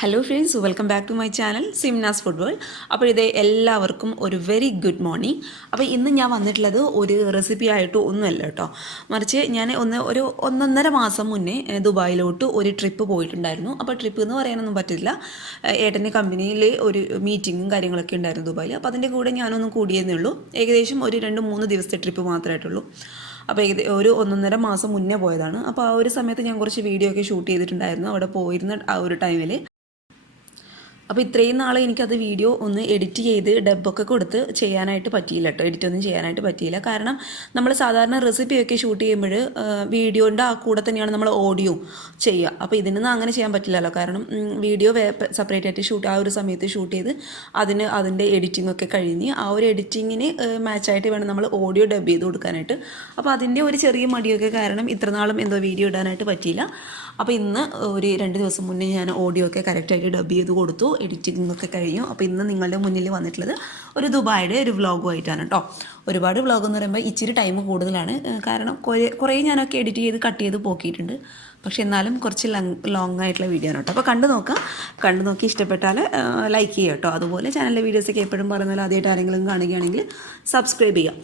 Hello friends, welcome back to my channel Simna's food world. അപ്പോൾ ഇത് എല്ലാവർക്കും ഒരു വെരി ഗുഡ് മോർണിംഗ്. അപ്പോൾ ഇന്ന് ഞാൻ വന്നിട്ടുള്ളത് ഒരു റെസിപ്പി ആയിട്ട് ഒന്നുമല്ല കേട്ടോ, മറിച്ച് ഞാൻ ഒന്നൊന്നര മാസം മുന്നേ ദുബായിലോട്ട് ഒരു ട്രിപ്പ് പോയിട്ടുണ്ടായിരുന്നു. അപ്പോൾ ട്രിപ്പ് എന്ന് പറയാനൊന്നും പറ്റില്ല, ഏട്ടൻ്റെ കമ്പനിയിൽ ഒരു മീറ്റിങ്ങും കാര്യങ്ങളൊക്കെ ഉണ്ടായിരുന്നു ദുബായിൽ. അപ്പോൾ അതിൻ്റെ കൂടെ ഞാനൊന്നും കൂടിയെന്നേ ഉള്ളൂ. ഏകദേശം ഒരു 2-3 ദിവസത്തെ ട്രിപ്പ് മാത്രമായിട്ടുള്ളൂ. അപ്പോൾ ഒരു ഒന്നൊന്നര മാസം മുന്നേ പോയതാണ്. അപ്പോൾ ആ ഒരു സമയത്ത് ഞാൻ കുറച്ച് വീഡിയോ ഒക്കെ ഷൂട്ട് ചെയ്തിട്ടുണ്ടായിരുന്നു അവിടെ പോയിരുന്ന ആ ഒരു ടൈമിൽ. അപ്പോൾ ഇത്രയും നാൾ എനിക്കത് വീഡിയോ ഒന്ന് എഡിറ്റ് ചെയ്ത് ഡബ്ബൊക്കെ കൊടുത്ത് ചെയ്യാനായിട്ട് പറ്റിയില്ല കേട്ടോ. എഡിറ്റൊന്നും ചെയ്യാനായിട്ട് പറ്റിയില്ല. കാരണം നമ്മൾ സാധാരണ റെസിപ്പിയൊക്കെ ഷൂട്ട് ചെയ്യുമ്പോൾ വീഡിയോൻ്റെ ആ കൂടെ തന്നെയാണ് നമ്മൾ ഓഡിയോ ചെയ്യുക. അപ്പോൾ ഇതിനൊന്നും അങ്ങനെ ചെയ്യാൻ പറ്റില്ലല്ലോ. കാരണം വീഡിയോ സെപ്പറേറ്റ് ആയിട്ട് ആ ഒരു സമയത്ത് ഷൂട്ട് ചെയ്ത് അതിൻ്റെ എഡിറ്റിംഗ് ഒക്കെ കഴിഞ്ഞ് ആ ഒരു എഡിറ്റിങ്ങിന് മാച്ചായിട്ട് വേണം നമ്മൾ ഓഡിയോ ഡബ് ചെയ്ത് കൊടുക്കാനായിട്ട്. അപ്പോൾ അതിൻ്റെ ഒരു ചെറിയ മടിയൊക്കെ കാരണം ഇത്ര നാളും എന്തോ വീഡിയോ ഇടാനായിട്ട് പറ്റിയില്ല. അപ്പോൾ ഇന്ന് ഒരു 2 ദിവസം മുന്നേ ഞാൻ ഓഡിയോ ഒക്കെ കറക്റ്റായിട്ട് ഡബ് ചെയ്ത് കൊടുത്തു, എഡിറ്റിംഗ് ഒക്കെ കഴിഞ്ഞു. അപ്പോൾ ഇന്ന് നിങ്ങളുടെ മുന്നിൽ വന്നിട്ടുള്ളത് ഒരു ദുബായിയുടെ ഒരു വ്ളോഗുമായിട്ടാണ് കേട്ടോ. ഒരുപാട് വ്ളോഗ് എന്ന് പറയുമ്പോൾ ഇച്ചിരി ടൈം കൂടുതലാണ്. കാരണം കുറേ ഞാനൊക്കെ എഡിറ്റ് ചെയ്ത് കട്ട് ചെയ്ത് പോക്കിയിട്ടുണ്ട്. പക്ഷെ എന്നാലും കുറച്ച് ലോങ് ആയിട്ടുള്ള വീഡിയോ ആണ് കേട്ടോ. അപ്പോൾ കണ്ടു നോക്കി ഇഷ്ടപ്പെട്ടാൽ ലൈക്ക് ചെയ്യുക കേട്ടോ. അതുപോലെ ചാനലിലെ വീഡിയോസൊക്കെ എപ്പോഴും പറയുന്നത് ആദ്യമായിട്ട് ആരെങ്കിലും കാണുകയാണെങ്കിൽ സബ്സ്ക്രൈബ് ചെയ്യാം.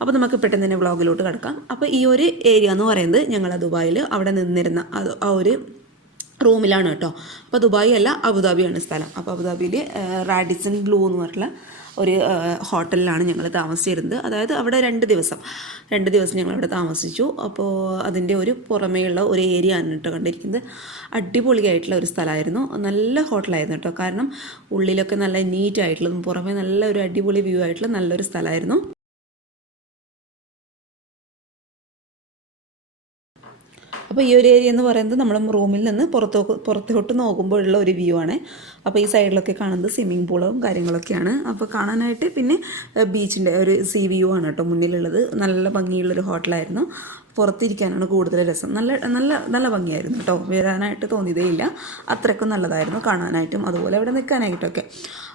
അപ്പോൾ നമുക്ക് പെട്ടെന്ന് തന്നെ വ്ളോഗിലോട്ട് കിടക്കാം. അപ്പോൾ ഈ ഒരു ഏരിയ എന്ന് പറയുന്നത് ഞങ്ങൾ ദുബായിൽ അവിടെ നിന്നിരുന്ന ആ ഒരു റൂമിലാണ് കേട്ടോ. അപ്പോൾ ദുബായ് അല്ല, അബുദാബിയാണ് സ്ഥലം. അപ്പോൾ അബുദാബിയിൽ റാഡിസൺ ബ്ലൂ എന്ന് പറഞ്ഞിട്ടുള്ള ഒരു ഹോട്ടലിലാണ് ഞങ്ങൾ താമസിച്ചിരുന്നത്. അതായത് അവിടെ 2 ദിവസം ഞങ്ങൾ അവിടെ താമസിച്ചു. അപ്പോൾ അതിൻ്റെ ഒരു പുറമേയുള്ള ഒരു ഏരിയ ആണ് കേട്ടോ കണ്ടിരിക്കുന്നത്. അടിപൊളിയായിട്ടുള്ള ഒരു സ്ഥലമായിരുന്നു. നല്ല ഹോട്ടലായിരുന്നു കേട്ടോ. കാരണം ഉള്ളിലൊക്കെ നല്ല നീറ്റായിട്ടുള്ളതും പുറമേ നല്ല ഒരു അടിപൊളി വ്യൂ ആയിട്ടുള്ള നല്ലൊരു സ്ഥലമായിരുന്നു. അപ്പോൾ ഈ ഒരു ഏരിയ എന്ന് പറയുന്നത് നമ്മൾ റൂമിൽ നിന്ന് പുറത്തോട്ട് നോക്കുമ്പോഴുള്ള ഒരു വ്യൂ ആണ്. അപ്പോൾ ഈ സൈഡിലൊക്കെ കാണുന്നത് സ്വിമ്മിംഗ് പൂളും കാര്യങ്ങളൊക്കെയാണ്. അപ്പോൾ കാണാനായിട്ട് പിന്നെ ബീച്ചിൻ്റെ ഒരു സീ വ്യൂ ആണ് കേട്ടോ മുന്നിലുള്ളത്. നല്ല ഭംഗിയുള്ളൊരു ഹോട്ടലായിരുന്നു. പുറത്തിരിക്കാനാണ് കൂടുതൽ രസം. നല്ല നല്ല നല്ല ഭംഗിയായിരുന്നു കേട്ടോ. വരാനായിട്ട് തോന്നിയതേ ഇല്ല, അത്രയ്ക്കും നല്ലതായിരുന്നു കാണാനായിട്ടും അതുപോലെ അവിടെ നിൽക്കാനായിട്ടൊക്കെ.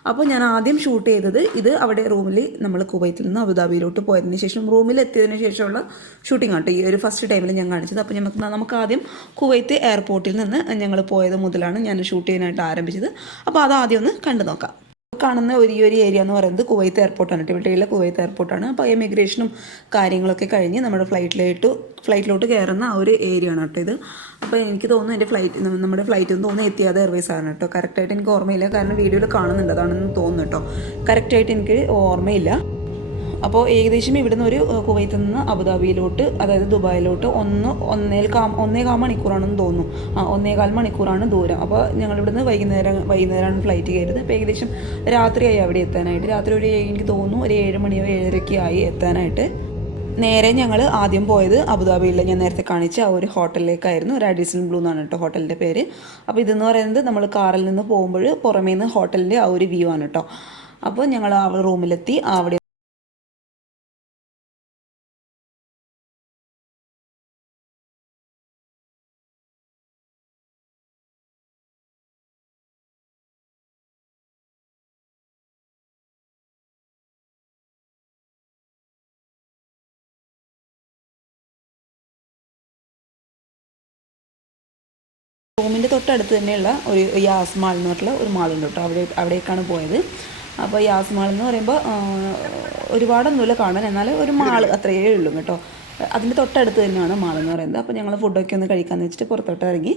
അപ്പോൾ ഞാൻ ആദ്യം ഷൂട്ട് ചെയ്തത് ഇത് അവിടെ റൂമിൽ നമ്മൾ കുവൈത്തിൽ നിന്ന് അബുദാബിയിലോട്ട് പോയതിന് ശേഷം റൂമിൽ എത്തിയതിന് ശേഷമുള്ള ഷൂട്ടിംഗ് ആട്ടോ ഈ ഒരു ഫസ്റ്റ് ടൈമിൽ ഞാൻ കാണിച്ചത്. അപ്പോൾ നമുക്ക് ആദ്യം കുവൈത്ത് എയർപോർട്ടിൽ നിന്ന് ഞങ്ങൾ പോയത് മുതലാണ് ഞാൻ ഷൂട്ട് ചെയ്യാനായിട്ട് ആരംഭിച്ചത്. അപ്പോൾ അത് ആദ്യം ഒന്ന് കണ്ടു നോക്കാം. കാണുന്ന ഒരു ഏരിയ എന്ന് പറയുന്നത് കുവൈത്ത് എയർപോർട്ടാണ്. ഇവിടെയുള്ള കുവൈത്ത് എയർപോർട്ടാണ്. അപ്പോൾ എമിഗ്രേഷനും കാര്യങ്ങളൊക്കെ കഴിഞ്ഞ് നമ്മുടെ ഫ്ലൈറ്റിലോട്ട് കയറുന്ന ആ ഒരു ഏരിയ ആണ് കേട്ടോ ഇത്. അപ്പോൾ എനിക്ക് തോന്നുന്നു നമ്മുടെ ഫ്ലൈറ്റ് എന്ന് തോന്നുന്നു എത്തിയാദ് എയർവേസ് ആണ് കേട്ടോ. കറക്റ്റായിട്ട് എനിക്ക് ഓർമ്മയില്ല, കാരണം വീഡിയോയിൽ കാണുന്നുണ്ട്, അതാണെന്ന് തോന്നുന്നു കേട്ടോ. കറക്റ്റായിട്ട് എനിക്ക് ഓർമ്മയില്ല. അപ്പോൾ ഏകദേശം ഇവിടുന്ന് ഒരു കുവൈത്തിൽ നിന്ന് അബുദാബിയിലോട്ട്, അതായത് ദുബായിലോട്ട് 1.25 മണിക്കൂറാണെന്ന് തോന്നുന്നു. 1.25 മണിക്കൂറാണ് ദൂരം. അപ്പോൾ ഞങ്ങളിവിടുന്ന് വൈകുന്നേരമാണ് ഫ്ലൈറ്റ് കയറുന്നത്. അപ്പോൾ ഏകദേശം രാത്രിയായി അവിടെ എത്താനായിട്ട്. രാത്രി എനിക്ക് തോന്നുന്നു ഒരു 7 മണിയോ 7:30 ആയി എത്താനായിട്ട്. നേരെ ഞങ്ങൾ ആദ്യം പോയത് അബുദാബിയിലെ ഞാൻ നേരത്തെ കാണിച്ച ആ ഒരു ഹോട്ടലിലേക്കായിരുന്നു. റാഡിസൺ ബ്ലൂ എന്നാണ് കേട്ടോ ഹോട്ടലിൻ്റെ പേര്. അപ്പോൾ ഇതെന്ന് പറയുന്നത് നമ്മൾ കാറിൽ നിന്ന് പോകുമ്പോൾ പുറമേ നിന്ന് ഹോട്ടലിൻ്റെ ആ ഒരു വ്യൂ ആണ് കേട്ടോ. അപ്പോൾ ഞങ്ങൾ ആ റൂമിലെത്തി. അവിടെ റൂമിൻ്റെ തൊട്ടടുത്ത് തന്നെയുള്ള ഒരു യാസ് മാൾ എന്ന് പറഞ്ഞിട്ടുള്ള ഒരു മാളുണ്ട് കേട്ടോ. അവിടേക്കാണ് പോയത്. അപ്പോൾ യാസ് മാൾ എന്ന് പറയുമ്പോൾ ഒരുപാടൊന്നുമില്ല കാണാൻ, എന്നാൽ ഒരു മാൾ അത്രയേ ഉള്ളൂ കേട്ടോ. അതിൻ്റെ തൊട്ടടുത്ത് തന്നെയാണ് മാളെന്ന് പറയുന്നത്. അപ്പോൾ ഞങ്ങൾ ഫുഡൊക്കെ ഒന്ന് കഴിക്കാമെന്ന് വെച്ചിട്ട് പുറത്തോട്ട് ഇറങ്ങി.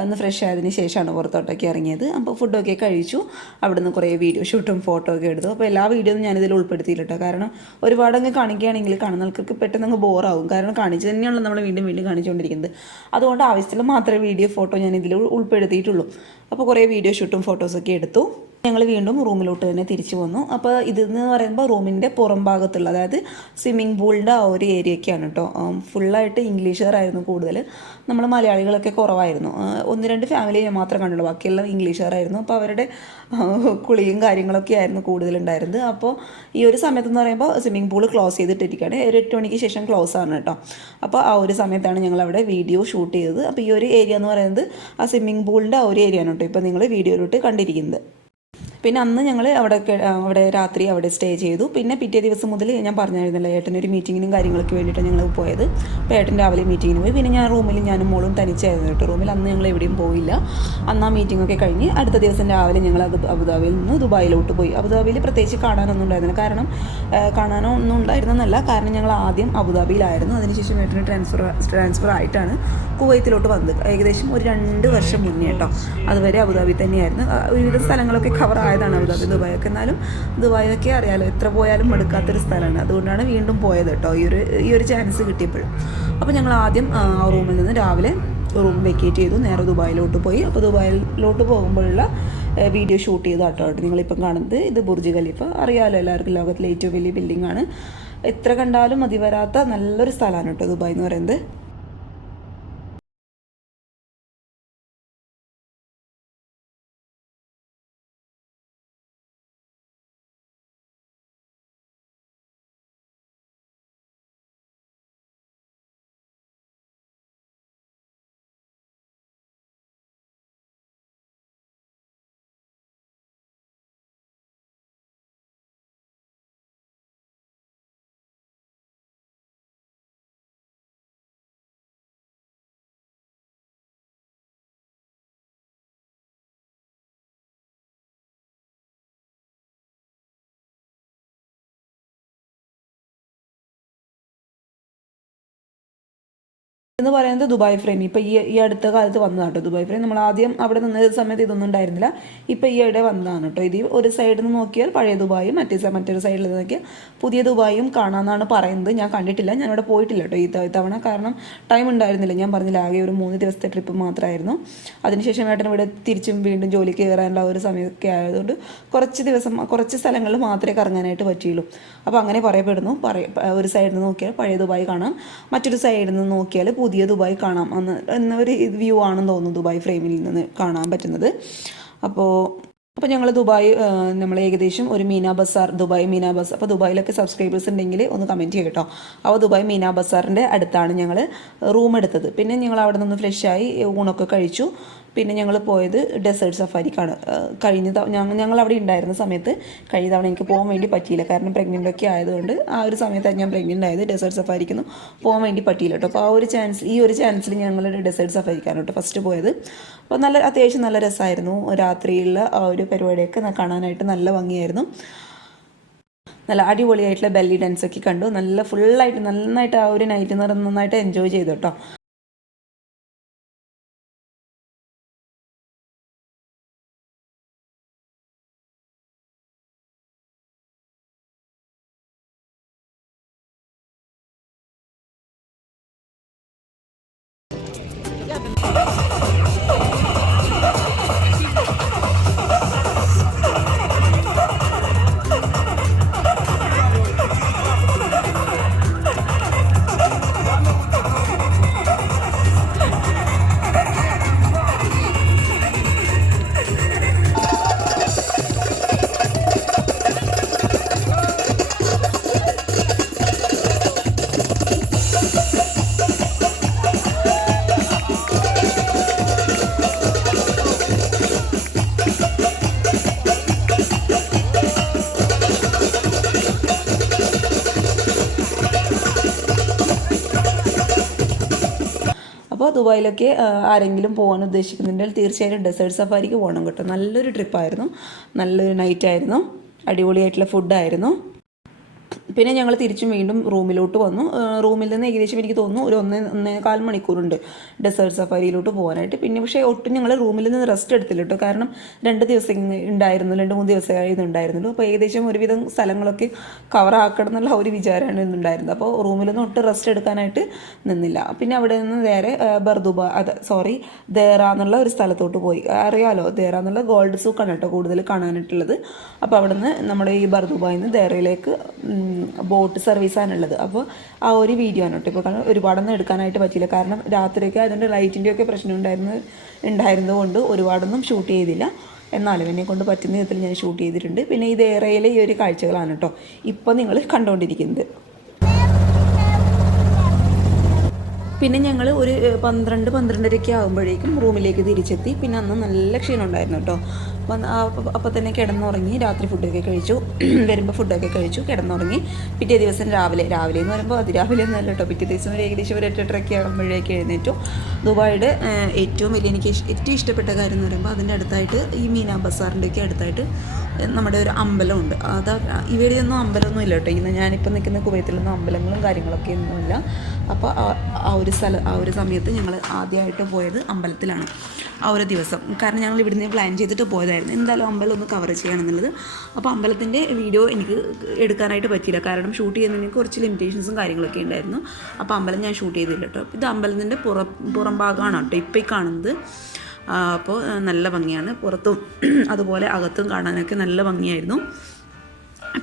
ഒന്ന് ഫ്രഷ് ആയതിന് ശേഷമാണ് പുറത്തോട്ടൊക്കെ ഇറങ്ങിയത്. അപ്പോൾ ഫുഡൊക്കെ കഴിച്ചു. അവിടുന്ന് കുറേ വീഡിയോ ഷൂട്ടും ഫോട്ടോ ഒക്കെ എടുത്തു. അപ്പോൾ എല്ലാ വീഡിയോ ഒന്നും ഞാനിതിൽ ഉൾപ്പെടുത്തിയില്ല കേട്ടോ. കാരണം ഒരുപാടങ്ങ് കാണിക്കുകയാണെങ്കിൽ കാണുന്ന ആൾക്കാർക്ക് പെട്ടെന്ന് അങ്ങ് ബോറാവും. കാരണം കാണിച്ചു തന്നെയാണല്ലോ നമ്മൾ വീണ്ടും കാണിച്ചുകൊണ്ടിരിക്കുന്നത്. അതുകൊണ്ട് ആവശ്യത്തിൽ മാത്രമേ വീഡിയോ ഫോട്ടോ ഞാൻ ഇതിൽ ഉൾപ്പെടുത്തിയിട്ടുള്ളൂ. അപ്പോൾ കുറേ വീഡിയോ ഷൂട്ടും ഫോട്ടോസൊക്കെ എടുത്തു. ഞങ്ങൾ വീണ്ടും റൂമിലോട്ട് തന്നെ തിരിച്ചു വന്നു. അപ്പോൾ ഇതെന്ന് പറയുമ്പോൾ റൂമിൻ്റെ പുറം ഭാഗത്തുള്ള, അതായത് സ്വിമ്മിംഗ് പൂളിൻ്റെ ആ ഒരു ഏരിയയൊക്കെയാണ് കേട്ടോ. ഫുള്ളായിട്ട് ഇംഗ്ലീഷുകാരായിരുന്നു കൂടുതൽ. നമ്മൾ മലയാളികളൊക്കെ കുറവായിരുന്നു. 1-2 ഫാമിലി ഞാൻ മാത്രം കണ്ടുള്ളൂ, ബാക്കിയെല്ലാം ഇംഗ്ലീഷുകാരായിരുന്നു. അപ്പോൾ അവരുടെ കുളിയും കാര്യങ്ങളൊക്കെ ആയിരുന്നു കൂടുതലുണ്ടായിരുന്നത്. അപ്പോൾ ഈ ഒരു സമയത്തെന്ന് പറയുമ്പോൾ സ്വിമ്മിംഗ് പൂൾ ക്ലോസ് ചെയ്തിട്ടിരിക്കുകയാണ്. ഒരു 8 മണിക്ക് ശേഷം ക്ലോസ് ആണ് കേട്ടോ. അപ്പോൾ ആ ഒരു സമയത്താണ് ഞങ്ങളവിടെ വീഡിയോ ഷൂട്ട് ചെയ്തത്. അപ്പോൾ ഈ ഒരു ഏരിയ എന്ന് പറയുന്നത് ആ സ്വിമ്മിംഗ് പൂളിൻ്റെ ആ ഒരു ഏരിയ ആണ് കേട്ടോ ഇപ്പോൾ നിങ്ങൾ വീഡിയോയിലോട്ട് കണ്ടിരിക്കുന്നത്. പിന്നെ അന്ന് ഞങ്ങൾ അവിടെ രാത്രി അവിടെ സ്റ്റേ ചെയ്തു. പിന്നെ പിറ്റേ ദിവസം മുതൽ ഞാൻ പറഞ്ഞായിരുന്നല്ലോ ഏട്ടനൊരു മീറ്റിങ്ങിനും കാര്യങ്ങൾക്ക് വേണ്ടിയിട്ട് ഞങ്ങൾ പോയത്. അപ്പോൾ ഏട്ടൻ രാവിലെ മീറ്റിങ്ങിന് പോയി. പിന്നെ ഞാനും മോളും തനിച്ചായിരുന്നു കേട്ടോ റൂമിൽ. അന്ന് ഞങ്ങൾ എവിടെയും പോയില്ല. അന്ന് ആ മീറ്റിങ്ങൊക്കെ കഴിഞ്ഞ് അടുത്ത ദിവസം രാവിലെ ഞങ്ങൾ അബുദാബിയിൽ നിന്ന് ദുബായിലോട്ട് പോയി. അബുദാബിയിൽ പ്രത്യേകിച്ച് കാണാനൊന്നും ഉണ്ടായിരുന്നില്ല. കാരണം കാണാനോ ഒന്നും ഉണ്ടായിരുന്നെന്നല്ല, കാരണം ഞങ്ങൾ ആദ്യം അബുദാബിയിലായിരുന്നു. അതിനുശേഷം ഏട്ടന് ട്രാൻസ്ഫർ ആയിട്ടാണ് കുവൈത്തിലോട്ട് വന്നത്. ഏകദേശം ഒരു 2 വർഷം മുന്നേ കേട്ടോ. അതുവരെ അബുദാബി തന്നെയായിരുന്നു. വിവിധ സ്ഥലങ്ങളൊക്കെ കവർ ആയതാണ് അബുദാബി, ദുബായൊക്കെ. എന്നാലും ദുബായൊക്കെ അറിയാലോ, എത്ര പോയാലും മടുക്കാത്തൊരു സ്ഥലമാണ്. അതുകൊണ്ടാണ് വീണ്ടും പോയത് കേട്ടോ ഈ ഒരു ചാൻസ് കിട്ടിയപ്പോഴും. അപ്പോൾ ഞങ്ങൾ ആദ്യം റൂമിൽ നിന്ന് രാവിലെ റൂം വെക്കേറ്റ് ചെയ്തു, നേരെ ദുബായിലോട്ട് പോയി. അപ്പോൾ ദുബായിലോട്ട് പോകുമ്പോഴുള്ള വീഡിയോ ഷൂട്ട് ചെയ്ത കേട്ടോ നിങ്ങളിപ്പം കാണുന്നത്. ഇത് ബുർജ് ഖലീഫ, അറിയാമല്ലോ എല്ലാവർക്കും, ലോകത്തിലെ ഏറ്റവും വലിയ ബിൽഡിംഗ് ആണ്. എത്ര കണ്ടാലും മതി വരാത്ത നല്ലൊരു സ്ഥലമാണ് കേട്ടോ ദുബായ് എന്ന് പറയുന്നത്. എന്ന് പറയുന്നത് ദുബായ് ഫ്രെയിം. ഇപ്പോൾ ഈ അടുത്ത കാലത്ത് വന്നതാണ് കേട്ടോ ദുബായ് ഫ്രെയിം. നമ്മൾ ആദ്യം അവിടെ നിന്ന സമയത്ത് ഇതൊന്നും ഉണ്ടായിരുന്നില്ല. ഇപ്പോൾ ഈയിടെ വന്നതാണ് കേട്ടോ. ഇത് ഒരു സൈഡിൽ നിന്ന് നോക്കിയാൽ പഴയ ദുബായും മറ്റൊരു സൈഡിൽ നിന്ന് നോക്കിയാൽ പുതിയ ദുബായും കാണാമെന്നാണ് പറയുന്നത്. ഞാൻ കണ്ടിട്ടില്ല, ഞാനിവിടെ പോയിട്ടില്ല കേട്ടോ ഈ തവണ. കാരണം ടൈം ഉണ്ടായിരുന്നില്ല. ഞാൻ പറഞ്ഞില്ല, ആകെ ഒരു 3 ദിവസത്തെ ട്രിപ്പ് മാത്രമായിരുന്നു. അതിനുശേഷം ഏട്ടൻ ഇവിടെ തിരിച്ചും വീണ്ടും ജോലിക്ക് കയറാനുള്ള ഒരു സമയമൊക്കെ ആയതുകൊണ്ട് കുറച്ച് സ്ഥലങ്ങളിൽ മാത്രമേ കറങ്ങാനായിട്ട് പറ്റിയുള്ളൂ. അപ്പോൾ അങ്ങനെ പറയപ്പെടുന്നു. ഒരു സൈഡിൽ നിന്ന് നോക്കിയാൽ പഴയ ദുബായ് കാണാം, മറ്റൊരു സൈഡിൽ നിന്ന് നോക്കിയാൽ പുതിയ ദുബായ് കാണാം എന്നൊരു വ്യൂ ആണെന്ന് തോന്നുന്നു ദുബായ് ഫ്രെയിമിൽ നിന്ന് കാണാൻ പറ്റുന്നത്. അപ്പോൾ ഞങ്ങൾ നമ്മൾ ഏകദേശം ഒരു ദുബായ് മീന ബസാർ. അപ്പോൾ ദുബായിലൊക്കെ സബ്സ്ക്രൈബേഴ്സ് ഉണ്ടെങ്കിൽ ഒന്ന് കമൻറ്റ് ചെയ്യും കേട്ടോ. അപ്പോൾ ദുബായ് മീന ബസാറിൻ്റെ അടുത്താണ് ഞങ്ങൾ റൂം എടുത്തത്. പിന്നെ ഞങ്ങൾ അവിടെ നിന്ന് ഫ്രഷായി ഊണൊക്കെ കഴിച്ചു. പിന്നെ ഞങ്ങൾ പോയത് ഡെസേർട്ട് സഫാരിക്കാണ്. ഞങ്ങൾ അവിടെ ഉണ്ടായിരുന്ന സമയത്ത് കഴിഞ്ഞ തവണ എനിക്ക് പോകാൻ വേണ്ടി പറ്റിയില്ല, കാരണം പ്രഗ്നൻ്റൊക്കെ ആയതുകൊണ്ട്. ആ ഒരു സമയത്താണ് ഞാൻ പ്രഗ്നൻ്റ് ആയത്. ഡെസേർട്ട് സഫാരിക്കൊന്നും പോകാൻ വേണ്ടി പറ്റിയില്ല കേട്ടോ. അപ്പോൾ ഈ ഒരു ചാൻസിൽ ഞങ്ങൾ ഡെസേർട്ട് സഫാരിക്കാണ് കേട്ടോ ഫസ്റ്റ് പോയത്. അപ്പോൾ അത്യാവശ്യം നല്ല രസമായിരുന്നു. രാത്രിയിലുള്ള ആ ഒരു പരിപാടിയൊക്കെ കാണാനായിട്ട് നല്ല ഭംഗിയായിരുന്നു. നല്ല അടിപൊളിയായിട്ടുള്ള ബെല്ലി ഡാൻസൊക്കെ കണ്ടു. നന്നായിട്ട് ആ ഒരു നൈറ്റ് നന്നായിട്ട് എൻജോയ് ചെയ്തു കേട്ടോ. അപ്പോൾ ദുബായിലൊക്കെ ആരെങ്കിലും പോകാൻ ഉദ്ദേശിക്കുന്നുണ്ടെങ്കിൽ തീർച്ചയായിട്ടും ഡെസേർട്ട് സഫാരിക്ക് പോകണം കേട്ടോ. നല്ലൊരു ട്രിപ്പായിരുന്നു, നല്ലൊരു നൈറ്റായിരുന്നു, അടിപൊളിയായിട്ടുള്ള ഫുഡായിരുന്നു. പിന്നെ ഞങ്ങൾ തിരിച്ചും വീണ്ടും റൂമിലോട്ട് വന്നു. റൂമിൽ നിന്ന് ഏകദേശം എനിക്ക് തോന്നുന്നു ഒരു 1.25 മണിക്കൂറുണ്ട് ഡെസേർട്ട് സഫാരിയിലോട്ട് പോകാനായിട്ട്. പിന്നെ പക്ഷേ ഒട്ടും ഞങ്ങൾ റൂമിൽ നിന്ന് റെസ്റ്റ് എടുത്തില്ല കേട്ടോ. കാരണം 2 ദിവസം ഉണ്ടായിരുന്നു, 2-3 ദിവസമായിരുന്നു ഉണ്ടായിരുന്നുള്ളൂ. അപ്പോൾ ഏകദേശം ഒരുവിധം സ്ഥലങ്ങളൊക്കെ കവർ ആക്കണം എന്നുള്ള ഒരു വിചാരമാണ് ഇന്നുണ്ടായിരുന്നത്. അപ്പോൾ റൂമിൽ നിന്ന് ഒട്ടും റെസ്റ്റ് എടുക്കാനായിട്ട് നിന്നില്ല. പിന്നെ അവിടെ നിന്ന് നേരെ ദേറ എന്നുള്ള ഒരു സ്ഥലത്തോട്ട് പോയി. അറിയാലോ, ദേറ എന്നുള്ള ഗോൾഡ് സൂക്കാണ് കേട്ടോ കൂടുതൽ കാണാനായിട്ടുള്ളത്. അപ്പോൾ അവിടെ നിന്ന് നമ്മുടെ ഈ ബർദുബായിൽ നിന്ന് ദേറയിലേക്ക് ബോട്ട് സർവീസാണുള്ളത്. അപ്പോൾ ആ ഒരു വീഡിയോ ആണ് കേട്ടോ. ഇപ്പോൾ കാരണം ഒരുപാടൊന്നും എടുക്കാനായിട്ട് പറ്റിയില്ല, കാരണം രാത്രിയൊക്കെ അതിൻ്റെ ലൈറ്റിൻ്റെയൊക്കെ പ്രശ്നം ഉണ്ടായിരുന്നതുകൊണ്ട് ഒരുപാടൊന്നും ഷൂട്ട് ചെയ്തില്ല. എന്നാലും എന്നെ കൊണ്ട് പറ്റുന്ന വിധത്തിൽ ഞാൻ ഷൂട്ട് ചെയ്തിട്ടുണ്ട്. പിന്നെ ഈ ദേറയിലെ ഈ ഒരു കാഴ്ചകളാണ് കേട്ടോ ഇപ്പോൾ നിങ്ങൾ കണ്ടുകൊണ്ടിരിക്കുന്നത്. പിന്നെ ഞങ്ങൾ ഒരു 12-12:30 ആകുമ്പോഴേക്കും റൂമിലേക്ക് തിരിച്ചെത്തി. പിന്നെ അന്ന് നല്ല ക്ഷീണം ഉണ്ടായിരുന്നു കേട്ടോ. അപ്പോൾ തന്നെ കിടന്നുറങ്ങി. രാത്രി ഫുഡൊക്കെ കഴിച്ചു. വരുമ്പോൾ ഫുഡൊക്കെ കഴിച്ചു, കിടന്നുറങ്ങി. പിറ്റേ ദിവസം രാവിലെ എന്ന് പറയുമ്പോൾ അതിരാവിലെ ഒന്നല്ല കേട്ടോ, പിറ്റേ ദിവസം ഒരു ഏകദേശം ഒരു 8-8:30 ആകുമ്പോഴേക്ക് എഴുന്നേറ്റു. ദുബായിയുടെ ഏറ്റവും വലിയ എനിക്ക് ഏറ്റവും ഇഷ്ടപ്പെട്ട കാര്യം എന്ന് പറയുമ്പോൾ അതിൻ്റെ അടുത്തായിട്ട് ഈ മീന ബസാറിൻ്റെയൊക്കെ അടുത്തായിട്ട് നമ്മുടെ ഒരു അമ്പലമുണ്ട്. ഇവിടെയൊന്നും അമ്പലമൊന്നും ഇല്ല കേട്ടോ. ഇന്ന് ഞാനിപ്പോൾ നിൽക്കുന്ന കുവൈത്തിലൊന്നും അമ്പലങ്ങളും കാര്യങ്ങളൊക്കെ ഒന്നുമില്ല. അപ്പോൾ ആ ഒരു സമയത്ത് ഞങ്ങൾ ആദ്യമായിട്ട് പോയത് അമ്പലത്തിലാണ് ആ ഒരു ദിവസം. കാരണം ഞങ്ങൾ ഇവിടുന്ന് പ്ലാൻ ചെയ്തിട്ട് പോയതായിരുന്നു, എന്തായാലും അമ്പലം ഒന്ന് കവർ ചെയ്യണമെന്നുള്ളത്. അപ്പോൾ അമ്പലത്തിൻ്റെ വീഡിയോ എനിക്ക് എടുക്കാനായിട്ട് പറ്റിയില്ല, കാരണം ഷൂട്ട് ചെയ്യുന്നതിന് കുറച്ച് ലിമിറ്റേഷൻസും കാര്യങ്ങളൊക്കെ ഉണ്ടായിരുന്നു. അപ്പോൾ അമ്പലം ഞാൻ ഷൂട്ട് ചെയ്തില്ല കേട്ടോ. ഇത് അമ്പലത്തിൻ്റെ പുറം ഭാഗമാണ് കേട്ടോ ഇപ്പോൾ ഈ കാണുന്നത്. അപ്പോൾ നല്ല ഭംഗിയാണ്, പുറത്തും അതുപോലെ അകത്തും കാണാനൊക്കെ നല്ല ഭംഗിയായിരുന്നു.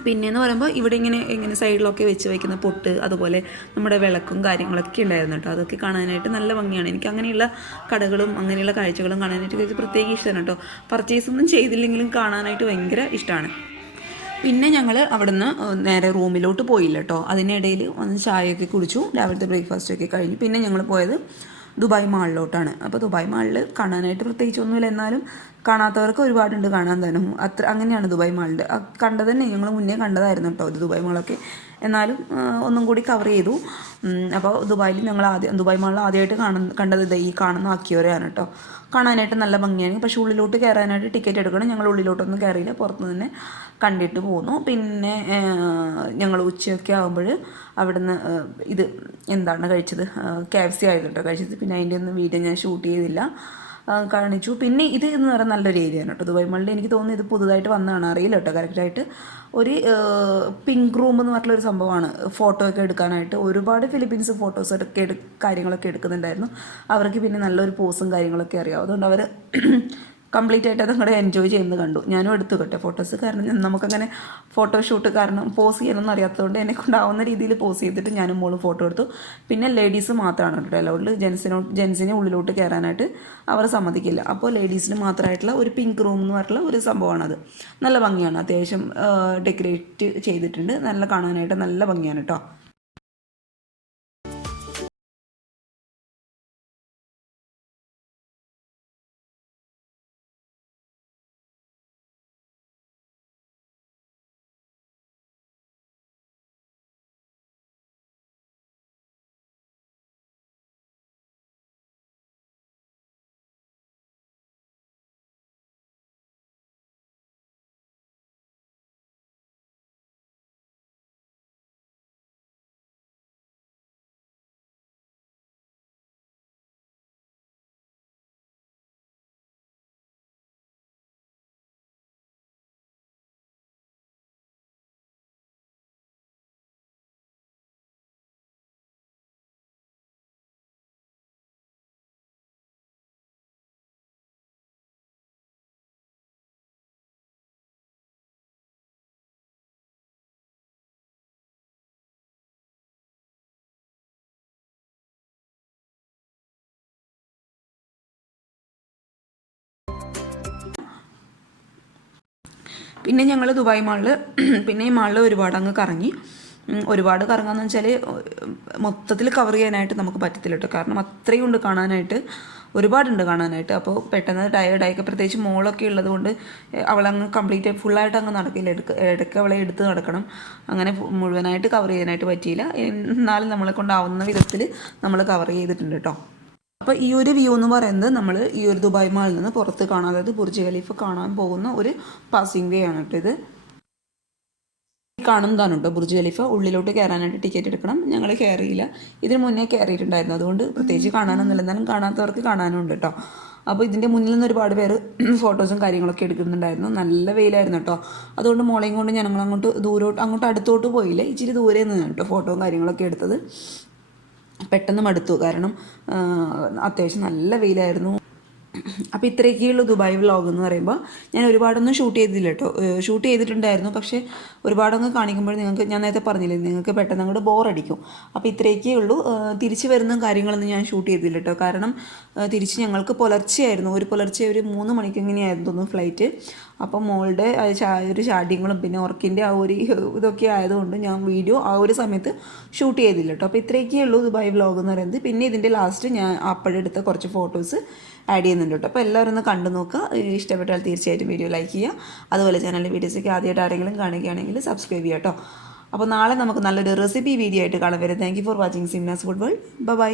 പിന്നെയെന്ന് പറയുമ്പോൾ ഇവിടെ ഇങ്ങനെ സൈഡിലൊക്കെ വെച്ച് വയ്ക്കുന്ന പൊട്ട്, അതുപോലെ നമ്മുടെ വിളക്കും കാര്യങ്ങളൊക്കെ ഉണ്ടായിരുന്നു കേട്ടോ. അതൊക്കെ കാണാനായിട്ട് നല്ല ഭംഗിയാണ്. എനിക്ക് അങ്ങനെയുള്ള കടകളും അങ്ങനെയുള്ള കാഴ്ചകളും കാണാനായിട്ട് പ്രത്യേക ഇഷ്ടമാണ് കേട്ടോ. പർച്ചേസൊന്നും ചെയ്തില്ലെങ്കിലും കാണാനായിട്ട് ഭയങ്കര ഇഷ്ടമാണ്. പിന്നെ ഞങ്ങൾ അവിടുന്ന് നേരെ റൂമിലോട്ട് പോയില്ല കേട്ടോ. അതിനിടയിൽ ഒന്ന് ചായയൊക്കെ കുടിച്ചു, രാവിലത്തെ ബ്രേക്ക്ഫാസ്റ്റൊക്കെ കഴിഞ്ഞു. പിന്നെ ഞങ്ങൾ പോയത് ദുബായ് മാളിലോട്ടാണ്. അപ്പോൾ ദുബായ് മാളിൽ കാണാനായിട്ട് പ്രത്യേകിച്ചൊന്നുമില്ല, എന്നാലും കാണാത്തവർക്ക് ഒരുപാടുണ്ട് കാണാൻ തന്നെ. അങ്ങനെയാണ് ദുബായ് മാളിൽ കണ്ടത് തന്നെ. ഞങ്ങൾ മുന്നേ കണ്ടതായിരുന്നു കേട്ടോ ഒരു ദുബായ് മാളൊക്കെ, എന്നാലും ഒന്നും കൂടി കവർ ചെയ്തു. അപ്പോൾ ദുബായ് മാളിൽ ആദ്യമായിട്ട് കണ്ടത് ഈ കാണുന്ന അക്യോറയാണ് കേട്ടോ. കാണാനായിട്ട് നല്ല ഭംഗിയാണ്. പക്ഷേ ഉള്ളിലോട്ട് കയറാനായിട്ട് ടിക്കറ്റ് എടുക്കണം. ഞങ്ങൾ ഉള്ളിലോട്ടൊന്നും കയറിയില്ല, പുറത്ത് തന്നെ കണ്ടിട്ട് പോന്നു. പിന്നെ ഞങ്ങൾ ഉച്ചയൊക്കെ ആകുമ്പോൾ അവിടുന്ന് ഇത് എന്താണ് കഴിച്ചത്, KFC ആയിരുന്നു കേട്ടോ കഴിച്ചത്. പിന്നെ അതിൻ്റെ ഒന്നും വീഡിയോ ഞാൻ ഷൂട്ട് ചെയ്തില്ല, കാണിച്ചു. പിന്നെ ഇത് എന്ന് പറയുന്നത് നല്ലൊരു ഏരിയയാണ് കേട്ടോ ദുബായ് മാളിൽ. എനിക്ക് തോന്നുന്നു ഇത് പുതുതായിട്ട് വന്നതാണ്, അറിയില്ല കേട്ടോ കറക്റ്റായിട്ട്. ഒരു പിങ്ക് റൂം എന്ന് പറഞ്ഞിട്ടുള്ളൊരു സംഭവമാണ് ഫോട്ടോ ഒക്കെ എടുക്കാനായിട്ട്. ഒരുപാട് ഫിലിപ്പീൻസ് ഫോട്ടോസൊക്കെ കാര്യങ്ങളൊക്കെ എടുക്കുന്നുണ്ടായിരുന്നു. അവർക്ക് പിന്നെ നല്ലൊരു പോസും കാര്യങ്ങളൊക്കെ അറിയാം, അതുകൊണ്ട് അവർ കംപ്ലീറ്റ് ആയിട്ട് അതങ്ങോട്ട് എൻജോയ് ചെയ്യുന്നത് കണ്ടു. ഞാനും എടുത്തു കേട്ടോ ഫോട്ടോസ്, കാരണം നമുക്കങ്ങനെ ഫോട്ടോഷൂട്ട് കാരണം പോസ് ചെയ്യാനൊന്നും അറിയാത്തതുകൊണ്ട് എന്നെ കൊണ്ടാവുന്ന രീതിയിൽ പോസ് ചെയ്തിട്ട് ഞാനും മോളും ഫോട്ടോ എടുത്തു. പിന്നെ ലേഡീസ് മാത്രമാണ് കേട്ടോ അലൗഡ്, ജെൻസിനെ ഉള്ളിലോട്ട് കയറാനായിട്ട് അവർ സമ്മതിക്കില്ല. അപ്പോൾ ലേഡീസിന് മാത്രമായിട്ടുള്ള ഒരു പിങ്ക് റൂം എന്ന് പറഞ്ഞിട്ടുള്ള ഒരു സംഭവമാണത്. നല്ല ഭംഗിയാണ്, അത്യാവശ്യം ഡെക്കറേറ്റ് ചെയ്തിട്ടുണ്ട്, നല്ല കാണാനായിട്ട് നല്ല ഭംഗിയാണ് കേട്ടോ. പിന്നെ ഞങ്ങൾ ദുബായ് മാളിൽ പിന്നെ ഈ മാളിൽ ഒരുപാട് അങ്ങ് കറങ്ങി. ഒരുപാട് കറങ്ങാന്ന് വെച്ചാൽ മൊത്തത്തിൽ കവർ ചെയ്യാനായിട്ട് നമുക്ക് പറ്റത്തില്ല കേട്ടോ, കാരണം അത്രയും ഉണ്ട് കാണാനായിട്ട്, ഒരുപാടുണ്ട് കാണാനായിട്ട്. അപ്പോൾ പെട്ടെന്ന് ടയേർഡായി, പ്രത്യേകിച്ച് മോളൊക്കെ ഉള്ളത് കൊണ്ട് അവളങ്ങ് കംപ്ലീറ്റ് ഫുള്ളായിട്ട് അങ്ങ് നടക്കില്ല, ഇടയ്ക്ക് അവളെ എടുത്ത് നടക്കണം. അങ്ങനെ മുഴുവനായിട്ട് കവർ ചെയ്യാനായിട്ട് പറ്റിയില്ല, എന്നാലും നമ്മളെ കൊണ്ടാവുന്ന വിധത്തിൽ നമ്മൾ കവർ ചെയ്തിട്ടുണ്ട് കേട്ടോ. അപ്പോൾ ഈ ഒരു വ്യൂ എന്ന് പറയുന്നത് നമ്മൾ ഈ ഒരു ദുബായ് മാളിൽ നിന്ന് പുറത്ത് കാണാൻ, അതായത് ബുർജ് ഖലീഫ കാണാൻ പോകുന്ന ഒരു പാസിംഗ് വേ ആണ് കേട്ടോ ഇത്. കാണുന്നതാണ് കേട്ടോ ബുർജ് ഖലീഫ. ഉള്ളിലോട്ട് കയറാനായിട്ട് ടിക്കറ്റ് എടുക്കണം. ഞങ്ങൾ കയറിയില്ല, ഇതിന് മുന്നേ കയറിയിട്ടുണ്ടായിരുന്നു, അതുകൊണ്ട് പ്രത്യേകിച്ച് കാണാനൊന്നുമില്ല, എന്നാലും കാണാത്തവർക്ക് കാണാനും ഉണ്ട് കേട്ടോ. അപ്പോൾ ഇതിൻ്റെ മുന്നിൽ നിന്ന് ഒരുപാട് പേര് ഫോട്ടോസും കാര്യങ്ങളൊക്കെ എടുക്കുന്നുണ്ടായിരുന്നു. നല്ല വെയിലായിരുന്നു കേട്ടോ, അതുകൊണ്ട് മോളെയും കൊണ്ട് ഞങ്ങൾ അങ്ങോട്ട് അടുത്തോട്ട് പോയില്ല, ഇച്ചിരി ദൂരെ നിന്നാണ് കേട്ടോ ഫോട്ടോയും കാര്യങ്ങളൊക്കെ എടുത്തത്. പെട്ടെന്ന് മടുത്തു, കാരണം അത്യാവശ്യം നല്ല വെയിലായിരുന്നു. അപ്പോൾ ഇത്രയൊക്കെയുള്ളൂ ദുബായ് വ്ളോഗ് എന്ന് പറയുമ്പോൾ. ഞാൻ ഒരുപാടൊന്നും ഷൂട്ട് ചെയ്തില്ല കേട്ടോ, ഷൂട്ട് ചെയ്തിട്ടുണ്ടായിരുന്നു, പക്ഷേ ഒരുപാടൊന്നും കാണിക്കുമ്പോൾ നിങ്ങൾക്ക്, ഞാൻ നേരത്തെ പറഞ്ഞില്ലേ, നിങ്ങൾക്ക് പെട്ടെന്ന് അങ്ങോട്ട് ബോറടിക്കും. അപ്പോൾ ഇത്രയൊക്കെ ഉള്ളൂ. തിരിച്ച് വരുന്ന കാര്യങ്ങളൊന്നും ഞാൻ ഷൂട്ട് ചെയ്തില്ല കേട്ടോ, കാരണം തിരിച്ച് ഞങ്ങൾക്ക് പുലർച്ചെ ഒരു 3 മണിക്ക് എങ്ങനെയായിരുന്നു തോന്നുന്നു ഫ്ലൈറ്റ്. അപ്പോൾ മോളുടെ ഒരു ചാടിയങ്ങളും പിന്നെ ഉറക്കിൻ്റെ ആ ഒരു ഇതൊക്കെ ആയതുകൊണ്ട് ഞാൻ വീഡിയോ ആ ഒരു സമയത്ത് ഷൂട്ട് ചെയ്തില്ല കേട്ടോ. അപ്പോൾ ഇത്രയൊക്കെ ഉള്ളൂ ദുബായ് വ്ലോഗ് എന്ന് പറയുന്നത്. പിന്നെ ഇതിൻ്റെ ലാസ്റ്റ് ഞാൻ അപ്പോഴെടുത്ത കുറച്ച് ഫോട്ടോസ് ആഡ് ചെയ്യുന്നുണ്ട് കേട്ടോ. അപ്പോൾ എല്ലാവരും ഒന്ന് കണ്ടു നോക്കുക. ഇഷ്ടപ്പെട്ടാൽ തീർച്ചയായിട്ടും വീഡിയോ ലൈക്ക് ചെയ്യുക. അതുപോലെ ചാനലിലെ വീഡിയോസൊക്കെ ആദ്യമായിട്ട് ആരെങ്കിലും കാണുകയാണെങ്കിൽ സബ്സ്ക്രൈബ് ചെയ്യുക കേട്ടോ. അപ്പോൾ നാളെ നമുക്ക് നല്ലൊരു റെസിപ്പി വീഡിയോ ആയിട്ട് കാണാൻ വരും. Thank you for watching Simna's food world. By.